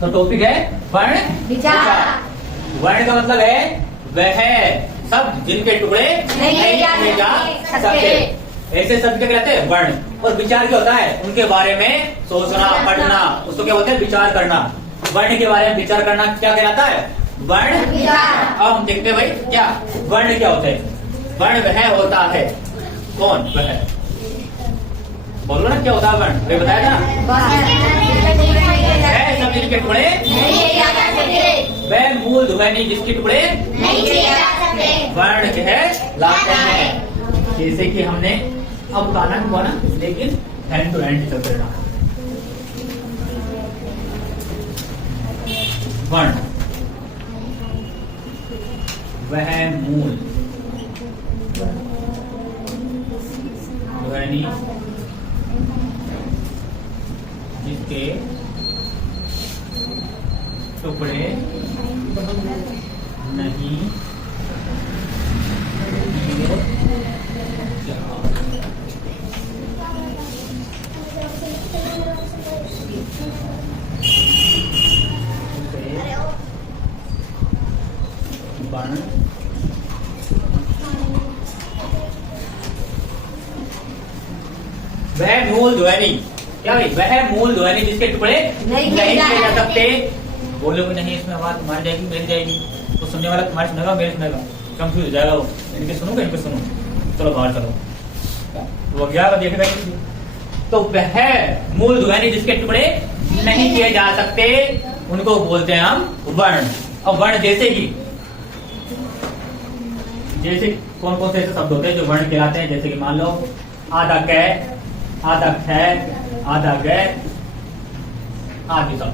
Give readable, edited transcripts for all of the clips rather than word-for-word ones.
तो टॉपिक है वर्ण विचार। वर्ण का मतलब है वह शब्द जिनके टुकड़े नहीं किए जा सकते, ऐसे शब्द क्या कहते हैं वर्ण। और विचार क्या होता है, उनके बारे में सोचना पढ़ना, उसको क्या बोलते हैं विचार करना। वर्ण के बारे में विचार करना क्या कहलाता है वर्ण विचार। अब हम देखते हैं भाई क्या वर्ण क्या होते हैं। वर्ण वह होता है, कौन वह, बोलो ना क्या होता है वर्ण, वे बताया था सब जिनके टुकड़े, वह मूल ध्वनि जिसके टुकड़े वर्ण कहलाते हैं। जैसे कि हमने अब गाना हुआ ना, लेकिन हैंड टू हैंड चलते रहना। वर्ण वह मूल ध्वनि जिसके टुकड़े नहीं वर्ण वह मूल ध्वनि, क्या भाई वह मूल ध्वनि जिसके टुकड़े नहीं किए जा सकते। बोलोगे नहीं इसमें आवाज तुम्हारी जाएगी मेरी जाएगी, तो सुनने वाला तुम्हारी सुनेगा मेरी सुनेगा, कंफ्यूज हो जाएगा वो, इनके सुनूंगा इनके सुनो, चलो बाहर चलो वो क्या देखेगा। तो वह मूल ध्वनि जिसके टुकड़े नहीं किए जा सकते उनको बोलते हैं हम वर्ण। और वर्ण जैसे कि जैसे कौन कौन से ऐसे शब्द होते हैं जो वर्ण कहलाते हैं, जैसे कि मान लो आधा कै, आधा ख, आधा ग आदि सब,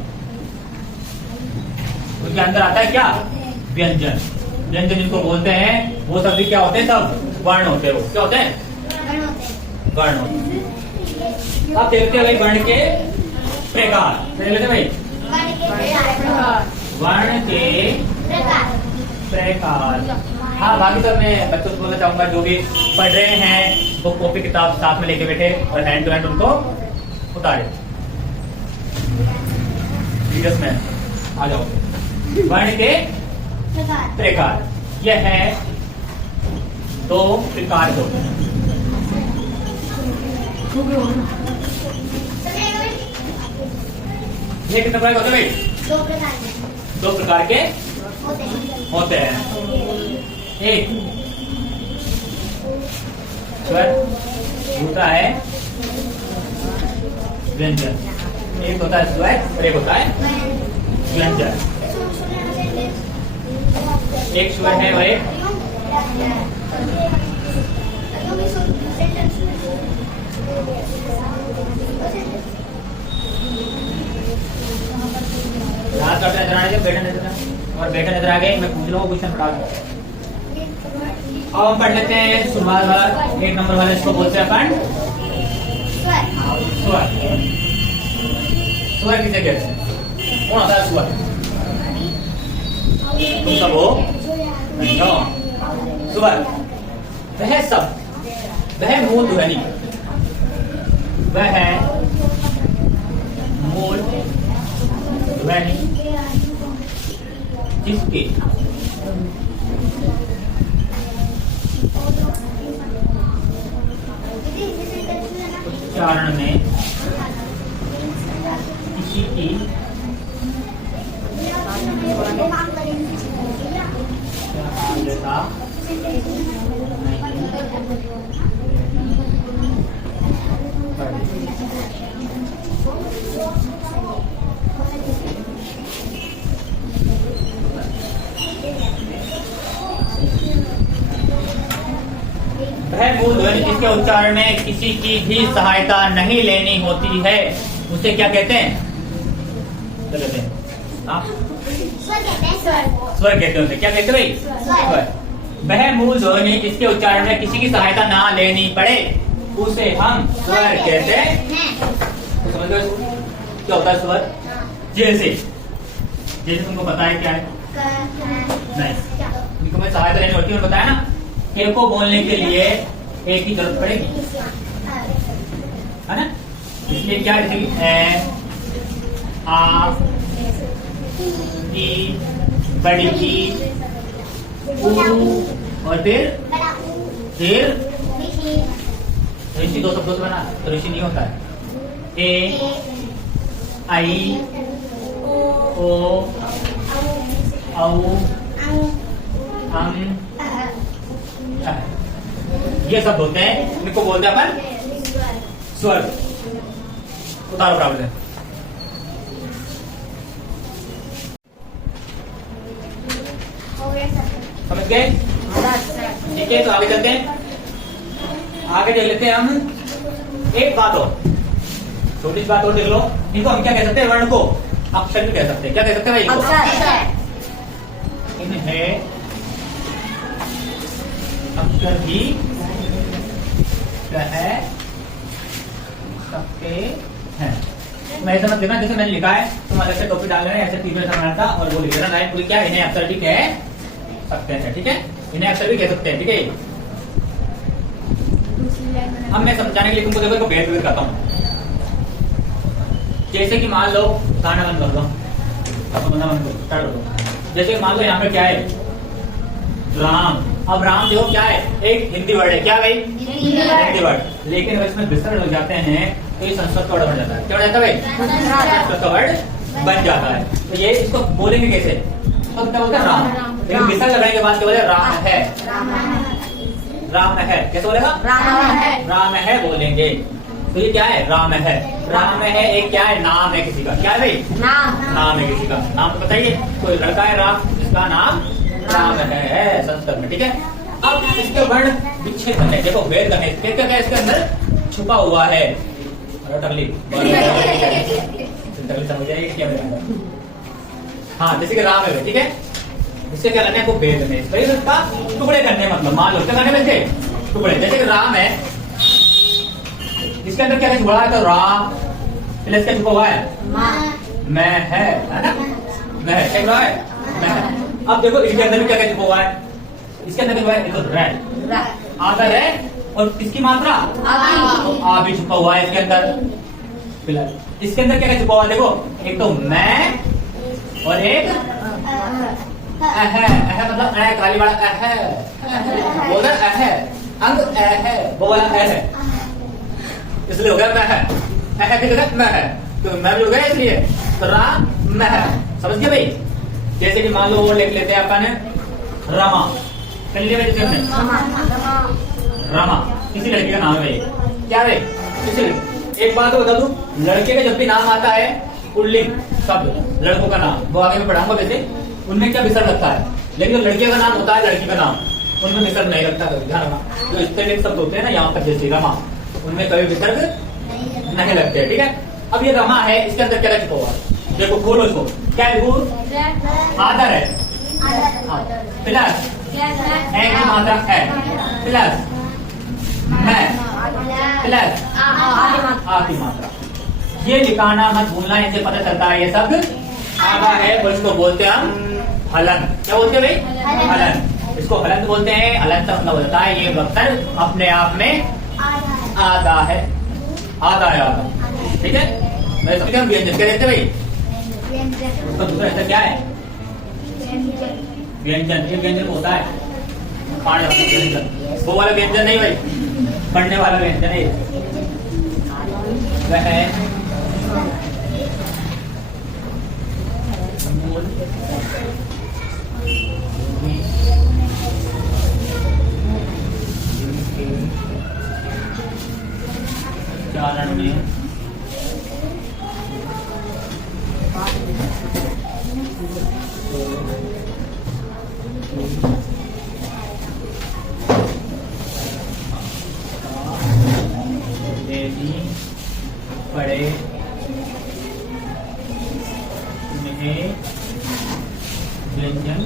उसके अंदर आता है क्या व्यंजन। व्यंजन जिनको बोलते हैं वो सब भी क्या होते हैं, सब वर्ण होते हैं। वो क्या होते हैं वर्ण होते हैं। अब देखते हैं भाई वर्ण के प्रकार, देख लेते भाई वर्ण के प्रकार। हाँ बाकी तो मैं बच्चों से बोलना चाहूंगा जो भी पढ़ रहे हैं वो कॉपी किताब साथ में लेके बैठे और हैंड टू हैंड उनको उतारे। सीरियस में आ जाओ। वर्ण के प्रकार, यह है दो प्रकार के होते हैं। ये कितने प्रकार होते हैं भाई? दो प्रकार के होते हैं। एक स्वर होता है व्यंजन, एक होता है स्वर और एक होता है व्यंजन। एक स्वर है और एक बैठा नजर और बैठा नजर आ गए। मैं पूछ रहा हूँ क्वेश्चन पढ़ा दूं। अब हम पढ़ लेते हैं शुरुआत वाला, एक नंबर वाले, इसको बोलते हैं अपन स्वर। स्वर किसे कहते हैं, कौन होता है स्वर? तुम सब हो नहीं हो। स्वर वह सब, वह मूल ध्वनि, वह मूल ध्वनि जिसके उच्चारण में किसी की सहायता वह मूल ध्वनि जिसके उच्चारण में किसी की भी सहायता नहीं लेनी होती है उसे क्या कहते हैं? क्या कहते हैं? स्वर कहते हैं। क्या कहते हैं भाई? स्वर। वह मूल ध्वनि जिसके उच्चारण में किसी की सहायता ना लेनी पड़े उसे हम स्वर कहते हैं। समझ गए क्या होता है स्वर? जैसे जैसे तुमको पता है क्या है? नहीं, तुमको मैं सहायता लेनी होती है, बताया ना। के को बोलने के लिए एक की जरूरत पड़ेगी, है ना? इसलिए क्या, जैसे ए, आ, ई, बड़ी ई, ऊ, और फिर ऋषि दो शब्दों से बना तो ऋषि नहीं होता है। ए, आई, ओ, औ, अम, ये सब होते हैं, इनको बोलते हैं अपन स्वर। उतारो प्रावधान। समझ गए? ठीक है, तो आगे चलते हैं। आगे देख लेते हैं हम एक बात और, छोटी सी बात और देख लो। इनको हम क्या कह सकते हैं? वर्ण को अक्षर भी कह सकते हैं। क्या कह सकते हैं भाई? अक्षर। इन्हें अक्षर भी कह सकते हैं। मैं समझ देना, जैसे मैंने लिखा है तुम अलग से टॉपिक डाल रहे हैं, ऐसे तीसरे समानांतर था और वो लिख देना लाइन पूरी। क्या इन्हें अक्षर भी कह सकते हैं, ठीक है? इन्हें अक्षर भी कह सकते हैं, ठीक है? अब मैं समझाने के लिए तुमको देखो भेद भेद करता हूँ। जैसे कि मान लो, गाना बंद कर दो। जैसे मान लो यहाँ पे क्या है? राम। अब राम देखो क्या है? एक हिंदी वर्ड है। क्या भाई? हिंदी वर्ड। लेकिन अगर इसमें विसर्ग हो जाते हैं तो ये संस्कृत का वर्ड बन जाता है। क्या बन जाता है भाई? संस्कृत का वर्ड बन जाता है। तो ये इसको बोलेंगे कैसे? तो क्या बोलते हैं? राम। लेकिन विसर्ग लगाने के बाद क्या बोले? राम है। राम है। कैसे बोलेगा? राम है बोलेंगे। तो ये क्या है? राम है। राम है एक क्या है? नाम है किसी का। क्या है भाई? नाम है किसी का। नाम तो बताइए। कोई लड़का है राम, जिसका नाम राम है संस्कृत में, ठीक है? अब इसके वर्ण विच्छेद करने, देखो भेद करने, फिर क्या इसके अंदर छुपा हुआ है? टकली समझ जाएगी क्या मेरे अंदर? हाँ, जैसे कि राम है, ठीक है? इससे क्या करना है? आपको भेद में इसका टुकड़े करने, मतलब मान लो क्या करने में थे? टुकड़े। जैसे कि राम है, इसके अंदर क्या छुपा है? तो राम प्लस क्या छुपा हुआ है? मैं है ना? मैं है, क्या है? मैं है। अब देखो इसके अंदर भी क्या छुपा हुआ है? इसके अंदर क्या है? आधा है और इसकी मात्रा आ भी छुपा हुआ है इसके अंदर। इसके अंदर क्या छुपा हुआ है? देखो, एक तो मैं और एक मतलब काली वाला बोल अंग वो वाला है, इसलिए हो गया मैं मैं है, तो मैं भी हो गया इसलिए तो राम मैं है। समझ गए भाई? जैसे कि मान लो वो लिख लेते हैं अपन रमा, कर लिया भाई? जैसे रमा किसी लड़की का नाम है भाई। क्या भाई? इसलिए एक बात बता दूं, लड़के का जब भी नाम आता है पुल्लिंग शब्द, लड़कों का नाम, वो आगे में पढ़ाऊंगा वैसे, उनमें क्या विसर्ग लगता है। लेकिन जो लड़के का नाम होता है, लड़की का नाम, उनमें विसर्ग नहीं लगता। ध्यान रखना, जो स्त्रीलिंग शब्द होते हैं ना यहाँ पर, जैसे रमा, उनमें कभी विसर्ग नहीं लगते, ठीक है? अब ये रमा है, इसके अंदर क्या छुपा हुआ है? देखो, खोलो इसको। क्या है? आदर है, प्लस एक की मात्रा है, प्लस मैं, प्लस आ की मात्रा। ये लिखाना मत भूलना, इसे पता चलता है ये सब आगा है, और इसको बोलते हैं हम हलन। क्या बोलते हैं भाई? हलन। इसको हलन बोलते हैं। हलन का मतलब होता है ये वक्तव्य अपने आप में आधा है, आधा है, आधा, ठीक है? मैं समझ गया। व्यंजन क्या देते भाई? उसका दूसरा ऐसा क्या है? व्यंजन। ये व्यंजन होता है खाने वाला व्यंजन, वो वाला व्यंजन नहीं भाई, पढ़ने वाला व्यंजन है। वह है चारण में बड़े में व्यंजन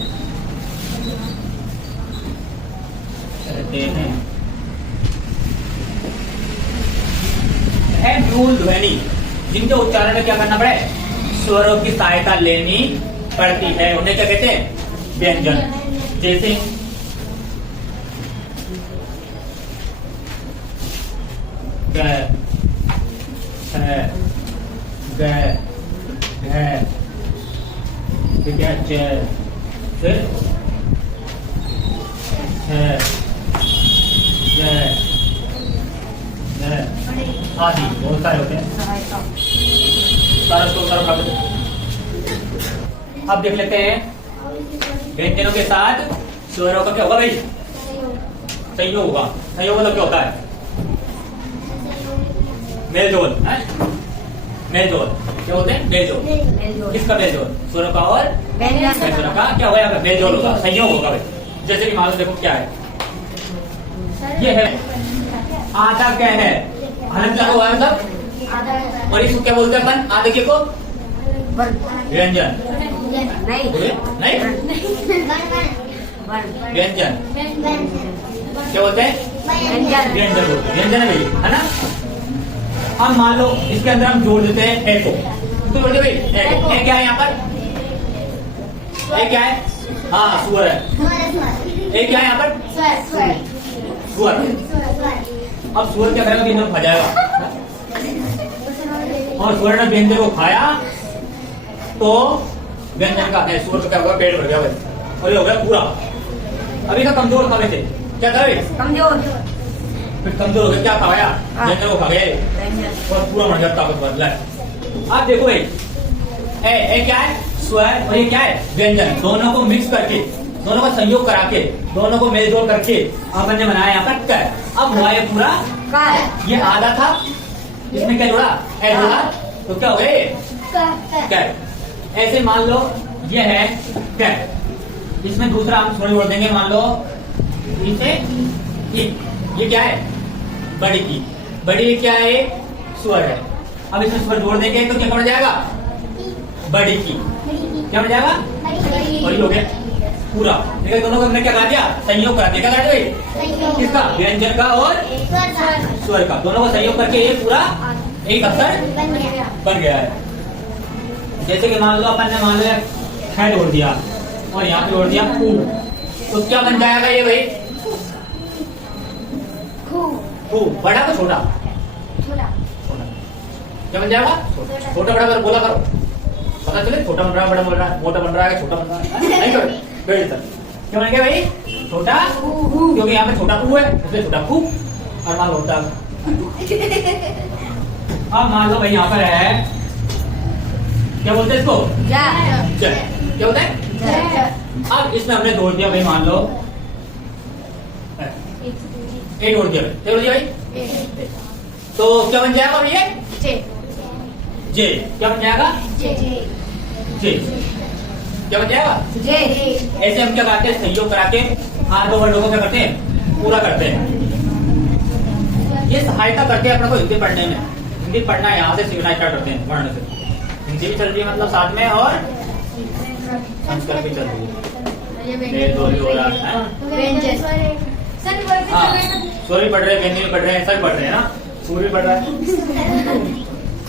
करते हैं। है मूल ध्वनि, जिनके उच्चारण में क्या करना पड़े? स्वरों की सहायता लेनी पड़ती है, उन्हें क्या कहते हैं? व्यंजन। जैसे ग, ग, घ, फिर क्या चेयर, फिर आदि बहुत सारे होते हैं। अब देख लेते हैं व्यंजनों के साथ स्वरों का क्या होगा भाई? संयोग होगा। संयोग मतलब क्या होता है? मेलजोल। मेलजोल क्या होते हैं? मेलजोल। किसका मेलजोल? स्वरों का और व्यंजनों का क्या होगा? यहाँ पे मेलजोल होगा, संयोग होगा भाई। जैसे कि मान लो देखो क्या है, ये है आधा क्या है? हलंत लगा हुआ है मतलब, और इसको क्या बोलते हैं अपन? आधे के को व्यंजन नहीं व्यंजन क्या बोलते हैं? व्यंजन बोलते हैं। व्यंजन है भाई, है ना? अब मान लो इसके अंदर हम जोड़ देते हैं ए को, तो बोलते भाई ए क्या है यहाँ पर? ए क्या है? हाँ सुअर है। ए क्या है यहाँ पर? सुअर। अब सुअर क्या करेगा? व्यंजन खा जाएगा, और सुअर ने व्यंजन को खाया तो व्यंजन का है सुअर का क्या होगा? पेट भर गया भाई, और ये हो गया पूरा। अभी का कमजोर खावे थे, क्या था? कमजोर। फिर कमजोर हो गया, क्या खाया? व्यंजन को खा गए और पूरा मर गया, ताकतवर। अब देखो भाई ए क्या है? स्वर, और ये क्या है? व्यंजन। दोनों को मिक्स करके, दोनों का संयोग करा के, दोनों को मेलजोल करके अपन ने बनाया यहाँ पर कर। अब हुआ ये पूरा कर। ये आधा था, इसमें क्या जोड़ा? ए जोड़ा, तो क्या हो गया ये? कर। ऐसे मान लो ये है कर, इसमें दूसरा हम थोड़ी जोड़ देंगे, मान लो इसे ये क्या है? बड़ी की। बड़ी क्या है? स्वर है। अब इसमें स्वर जोड़ देंगे तो क्या बन जाएगा? बड़ी की। क्या बन जाएगा? बड़ी हो गया पूरा। देखिए दोनों को हमने क्या कहा दिया? संयोग करा दिया। क्या कहा दिया? किसका? व्यंजन का और स्वर का, दोनों को संयोग करके ये पूरा एक अक्षर बन गया है। जैसे कि मान लो अपन ने मान लो है जोड़ दिया और यहाँ पे जोड़ दिया कू, तो क्या बन जाएगा ये भाई? कू। बड़ा को छोटा? क्या बन जाएगा? छोटा बड़ा कर बोला करो, पता चले छोटा बन रहा है, बड़ा बन रहा है, मोटा बन रहा है, छोटा बन रहा है, नहीं करो बेटे सर। क्या बन गया भाई? छोटा, क्योंकि यहाँ पे छोटा कू है इसलिए छोटा कू। और मान लो होता अब मान लो भाई यहाँ पर है, क्या बोलते हैं इसको? क्या बोलते हैं? अब इसमें हमने जोड़ दिया भाई, मान लो ए जोड़ दिया भाई, तो क्या बन जाएगा भैया? जे। क्या बन जाएगा? जे। क्या बन जाएगा? जे। ऐसे हम क्या करते हैं? संयोग करा के आधो वर्णों को क्या करते हैं? पूरा करते हैं। ये सहायता करते हैं अपने को हिंदी पढ़ने में। हिंदी पढ़ना यहाँ से सीखना स्टार्ट करते हैं वर्ण से। हिंदी भी चल रही है मतलब साथ में, और संस्कृत भी चल रही है। स्वर भी पढ़ रहे हैं, व्यंजन भी पढ़ रहे हैं, सब पढ़ रहे हैं ना। सूर्य भी पढ़ रहा है,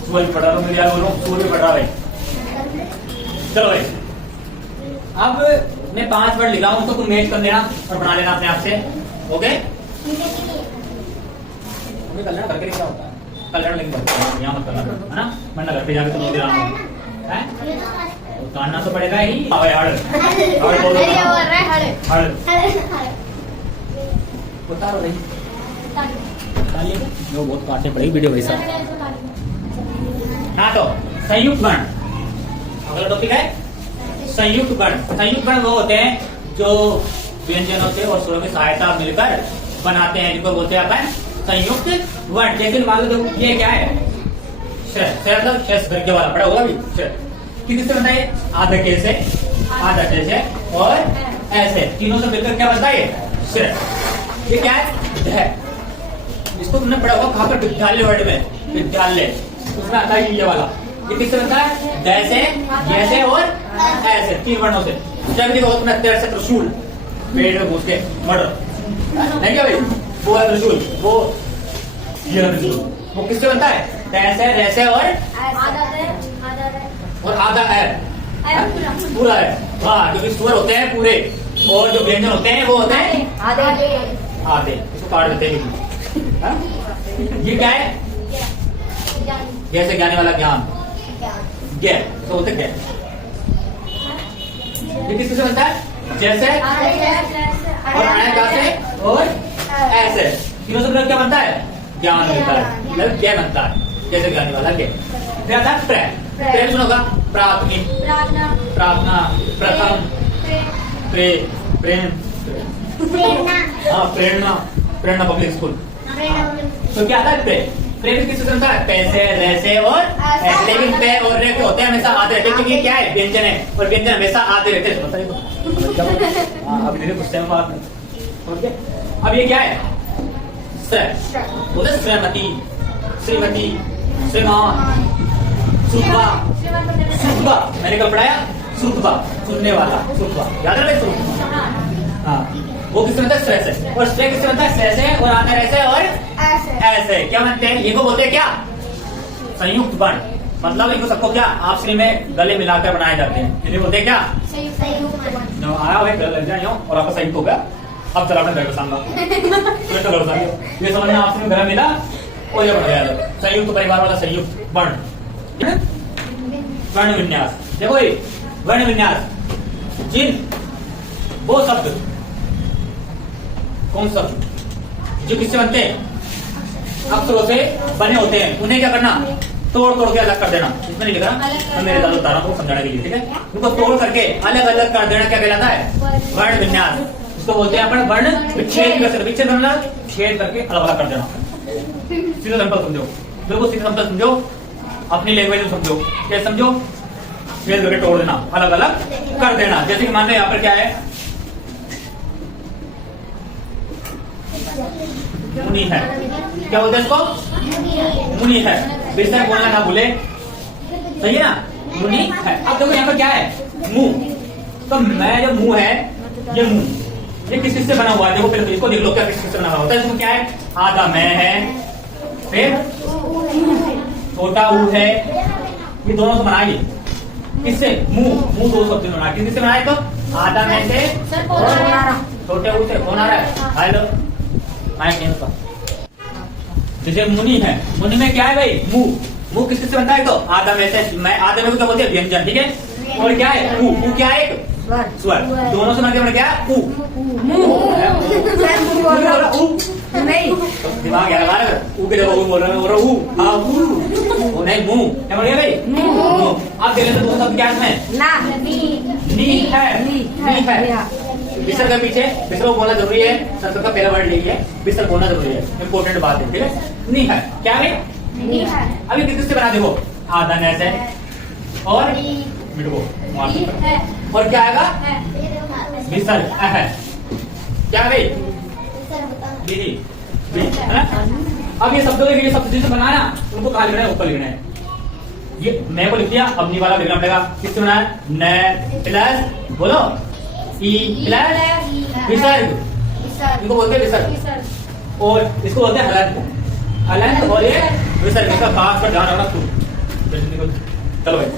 सूर्य भी पढ़ रहा हूँ, यार बोलो सूर्य भी पढ़ रहा है। चलो भाई अब मैं 5 वर्ड लिखा हूँ, उसको तुम मैच कर लेना और बना लेना अपने आप से। ओके? कल्याण करके क्या होता है? कल्याण लिंग यहाँ मत करना है ना, वरना घर पे जाके तुम दे रहा हूँ काटना तो पड़ेगा ही। उतारो नहीं, वो बहुत काटने पड़ेगी वीडियो वैसा ना। तो संयुक्त वर्ण अगला टॉपिक है संयुक्त वर्ण। संयुक्त वर्ण वो होते हैं जो व्यंजनों से और स्वरों की सहायता मिलकर बनाते हैं, जिनको बोलते हैं अपन संयुक्त वर्ण। लेकिन मान लो देखो ये क्या है? के वाला पड़ा होगा भी। किससे बनता है? आधा के से, आधा के से और ऐसे तीनों से मिलकर क्या बनता है? ये क्या है? इसको तुमने पढ़ा होगा कहाँ पर? विद्यालय वर्ड में, विद्यालय उसमें आता है ये वाला। ये किससे बनता है? जैसे, जैसे और ऐसे, 3 वर्णों से। जब देखो अपना तेरे से त्रिशूल पेड़ में घुस के मर्डर नहीं क्या भाई? वो है त्रिशूल, वो ये त्रिशूल। वो किससे बनता है? तैसे, रैसे और आधा है पूरा है। हाँ, क्योंकि स्वर होते हैं पूरे और जो व्यंजन होते हैं वो होते हैं आधे। इसको काट देते हैं। ये क्या है? जैसे ज्ञाने वाला ज्ञान, ज्ञ तो होते ज्ञ। ये किससे बनता है? जैसे और अणका से और ऐसे, तीनों से क्या बनता है? ज्ञान मिलता है, मतलब क्या बनता है? जैसे ज्ञानी वाला क्या? फिर आता है प्रे, प्रे सुनोगा, प्राथमिक, प्रार्थना, प्रथम, प्रेम, हाँ प्रेरणा, प्रेरणा पब्लिक स्कूल। तो क्या आता है प्रे? प्रेम किससे बनता है? पैसे, रैसे और ऐसे, लेकिन पे और रे होते हैं हमेशा आधे रहते हैं, क्योंकि क्या है? व्यंजन है और व्यंजन हमेशा आधे रहते हैं। अभी धीरे कुछ टाइम बाद में। अब ये क्या है? बोले श्रीमती, श्रीमती, श्रीमान, सुखबा, सुखबा, मैंने कल पढ़ाया सुखबा, सुनने वाला सुखबा, याद रहे सुखबा। हाँ, वो किससे बनता है? श्रेय से। और श्रेय किससे बनता है? श्रेय से और आते ऐसे और ऐसे। क्या बनते हैं? इनको बोलते हैं क्या? संयुक्त वर्ण। मतलब इनको सबको क्या आपसी में गले मिलाकर बनाए जाते हैं, इन्हें बोलते हैं क्या? आया भाई गले लग जाए और आपका संयुक्त हो गया। अब चला अपने घर को सामना ये समझना, आपसी में गला मिला और ये बढ़ गया संयुक्त परिवार वाला संयुक्त वर्ण। वर्ण विन्यास देखो, ये वर्ण विन्यास, जिन वो शब्द, कौन शब्द जो किससे बनते हैं? अक्षरों से बने होते हैं, उन्हें क्या करना? तोड़ तोड़ के अलग कर देना। इसमें नहीं लिखा, मैं मेरे दादा बता रहा हूँ समझाने के लिए, ठीक है? उनको तोड़ करके अलग अलग कर देना क्या कहलाता है? वर्ण विन्यास। इसको बोलते हैं अपन वर्ण विच्छेद। विच्छेद करना, छेद करके अलग अलग कर देना। सीधा सिंपल समझो, बिल्कुल सीधा सिंपल समझो, अपनी लैंग्वेज में समझो। क्या समझो? छेद करके तोड़ देना, अलग अलग कर देना। जैसे कि मान लो यहाँ पर क्या है? मुनि है, क्या बोलते हैं इसको? मुनि है। बेशक बोलना ना भूले, सही है ना? मुनि है। अब देखो यहाँ पर क्या है? मुंह। तो मैं जो मुंह है, ये मुंह, ये किस किस से बना हुआ है? देखो फिर इसको देख लो, क्या किस किस से बना हुआ होता है? इसमें क्या है? आधा मैं है, फिर छोटा ऊ है, ये दोनों से बनाए। किससे? मुंह, मुंह दो शब्द बना, किससे बनाए? तो आधा मैं से और छोटे ऊ से। कौन आ रहा है? हेलो, जैसे मुनि है, मुनि में क्या है भाई? मुंह। मुंह किस से बनता है? तो आधा में से, मैं आधे में क्या बोलते हैं? व्यंजन, ठीक है? और क्या है? ऊ। ऊ क्या है? स्वर। दोनों से मिलकर क्या है? ऊ। नहीं दिमाग यार हमारा, ऊ के जगह ऊ बोल रहा है, ऊ। हाँ ऊ, नहीं मुंह। क्या बोल गया भाई? मुंह। आप देख लेते दो शब्द क्या इसमें? ना, नी है, नी है। विसर्ग के पीछे विसर्ग बोलना जरूरी है, संस्कृत का पहला वर्ड यही है, विसर्ग बोलना जरूरी है, इंपोर्टेंट बात है, ठीक है? नी है, क्या है? नी है। अभी किस से बना देखो, आधा ऐसे और मिटको, और क्या आएगा? विसर्ग है, क्या है भाई? दीदी, है ना? अब ये शब्दों के शब्द जिसे बनाया उनको कहाँ लिखना है? ऊपर लिखना है। ये मैं को लिख दिया, अब नी वाला लिखना पड़ेगा। किससे बनाया? न प्लस बोलो ई प्लस विसर्ग, इनको बोलते हैं विसर्ग, और इसको बोलते हैं हलंत। हलंत और ये विसर्ग, इसका खास पर ध्यान रखना तू। चलो भाई,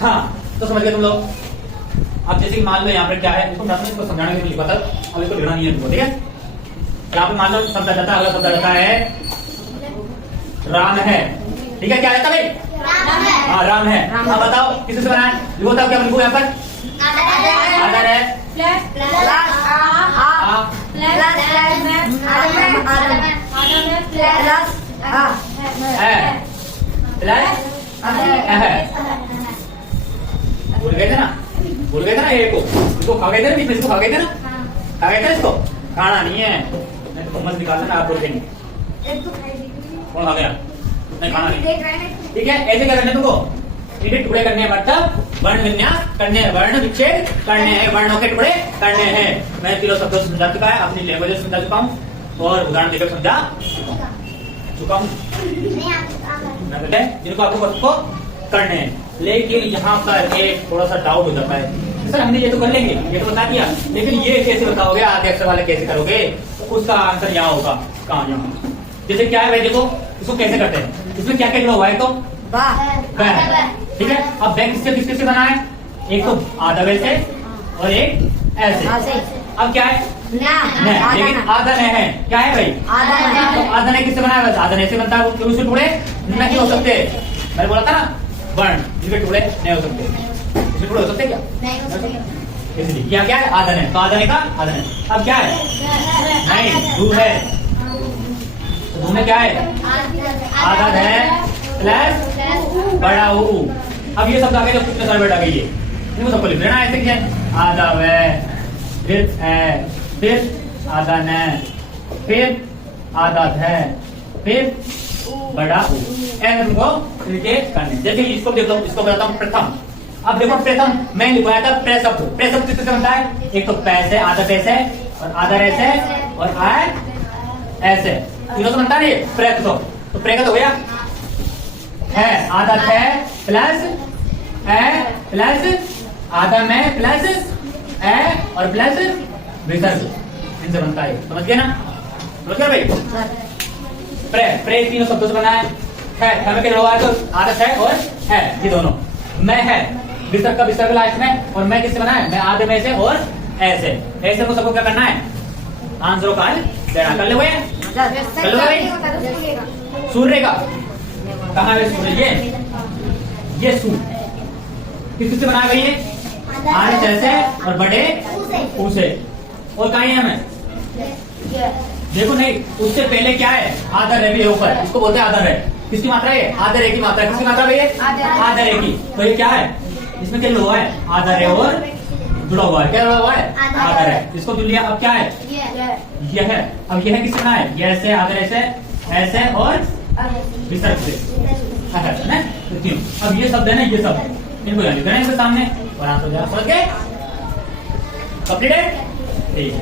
हाँ तो समझ गए तुम लोग। अब जैसे कि मान लो यहाँ पर क्या है, इसको समझाने के लिए लिखा था, अब इसको लिखना नहीं है तुमको, ठीक है? यहाँ पे मान लो शब्द जाता है, अगला शब्द जाता है राम है, ठीक है? क्या रहता भाई? हाँ राम है। अब बताओ किससे बना है? ये बताओ क्या लिखूं यहाँ पर? आदर है, भूल गए थे ना? भूल गए थे ना? ये को इसको खा गए थे ना? इसको खा गए थे ना? खा गए थे इसको? खाना नहीं है, नहीं तो मत निकालना ना, आप बोल के नहीं। कौन खा गया? नहीं खाना नहीं, ठीक है? ऐसे क्या करना है तुमको? इनके टुकड़े करने हैं, मतलब वर्ण विन्यास करने हैं, वर्ण विच्छेद करने हैं, वर्णों के टुकड़े करने हैं। मैं तीनों शब्दों से समझा चुका है, अपनी लैंग्वेज समझा चुका हूँ और उदाहरण देकर समझा चुका हूँ, जिनको आपको करने हैं। लेकिन यहाँ पर एक थोड़ा सा डाउट हो जाता है, सर हमने ये तो कर लेंगे, ये तो बता दिया, लेकिन ये कैसे बताओगे? आधे अक्षर वाले कैसे करोगे? उसका आंसर यहाँ होगा, कहाँ? यहाँ। जैसे क्या है भाई, देखो इसको कैसे करते हैं, इसमें क्या क्या जुड़ा हुआ है? तो ठीक है। अब बैग किसके से बना है? एक तो आधा वैसे और एक ऐसे। अब क्या है? लेकिन आधा नहीं है, क्या है भाई? तो आधा नहीं किससे बना है? आधा नहीं से बनता है, क्यों? उसके टुकड़े नहीं हो सकते। मैंने बोला था ना, वर्ण जिसके टुकड़े नहीं हो सकते। इसमें टुकड़े हो सकते क्या? नहीं हो सकते। इसलिए यहाँ क्या है? आधन है, तो आधन है का आधन है। अब क्या है? नहीं, धू है, धू में क्या है? आधन है प्लस बड़ा ऊ। अब ये शब्द आ गए जब कितने सारे बैठा गई ये, इनको सबको लिख लेना ऐसे क्या है? आधा व, फिर आधा न, फिर आधा है, फिर बड़ा ऊ। ऐसे तुमको लिखे करने। जैसे इसको देख लो, इसको बताता हूँ प्रथम। अब देखो प्रथम मैं लिखवाया था प्रशब्द। प्रशब्द किससे बनता है? एक तो पैसे, आधा पैसे और आधा ऐसे और आय ऐसे, तीनों से बनता है ये प्रक। तो प्रक हो गया है, आधा थे प्लस ए प्लस आधा में प्लस ए और प्लस विसर्ग, इनसे बनता है। समझ गए ना? समझ गए भाई? प्रे तीनों शब्दों से बना है। हमें क्या हुआ है? तो आदत है और है, ये दोनों। मैं है, विसर्ग का विसर्ग लास्ट में, और मैं किससे बना है? मैं आधे में से और ऐसे। ऐसे को सबको क्या करना है? आंसरों का देना। कर ले सूर्य का कहाँ है? सूर्य ये सूर्य किससे बनाया गई है? आधे ऐसे और बड़े उसे। और कहा है हमें? देखो नहीं, उससे पहले क्या है? आधा रे भी ऊपर, इसको बोलते हैं आधा रे। किसकी मात्रा है? आधा रे की मात्रा। किसकी मात्रा भैया? आधा रे की। तो ये क्या है? इसमें क्या हुआ है? आधा रे और जुड़ा हुआ है। क्या जुड़ा हुआ है? आधा रे। इसको जुड़ लिया। अब क्या है? यह है। अब यह किससे बना है? ये ऐसे, आधा ऐसे, ऐसे और विसर्ग से। अब ये शब्द है ना, ये शब्द इनको याद करना इनके सामने और आंसर हो जाएगा। समझ गए? कंप्लीटेड? ठीक है।